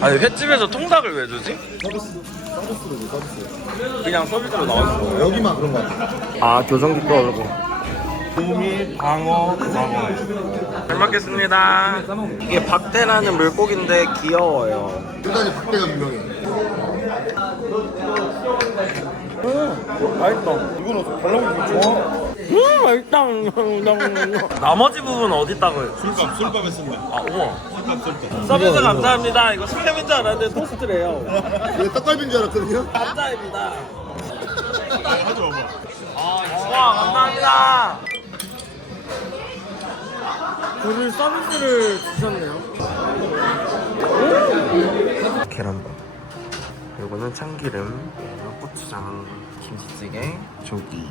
아니 횟집에서 통닭을 왜 주지? 서비스 서비스로 줘, 서비스. 그냥 서비스로 나왔어. 여기만 그런 거 같아. 아 교정기 떠오르고. 도미, 방어, 광어. 잘 먹겠습니다. 이게 박대라는 물고기인데 귀여워요. 일단이 박대가 유명해. 음, 맛있다. 어떻게 발라보기 좋아? 음, 맛있다. 나머지 부분 어디 다고요? 술값, 술값 했습니다. 아, 우와. 술값, 술값. 서비스 감사합니다. 이거 슬램인 줄 알았는데 토스트래요. 이거 떡갈비인 줄 알았거든요? 감사합니다. 하지 마봐. 와, 감사합니다. 굴을 서비스를 주셨네요. 계란밥. 요거는 참기름, 고추장, 김치찌개, 조기.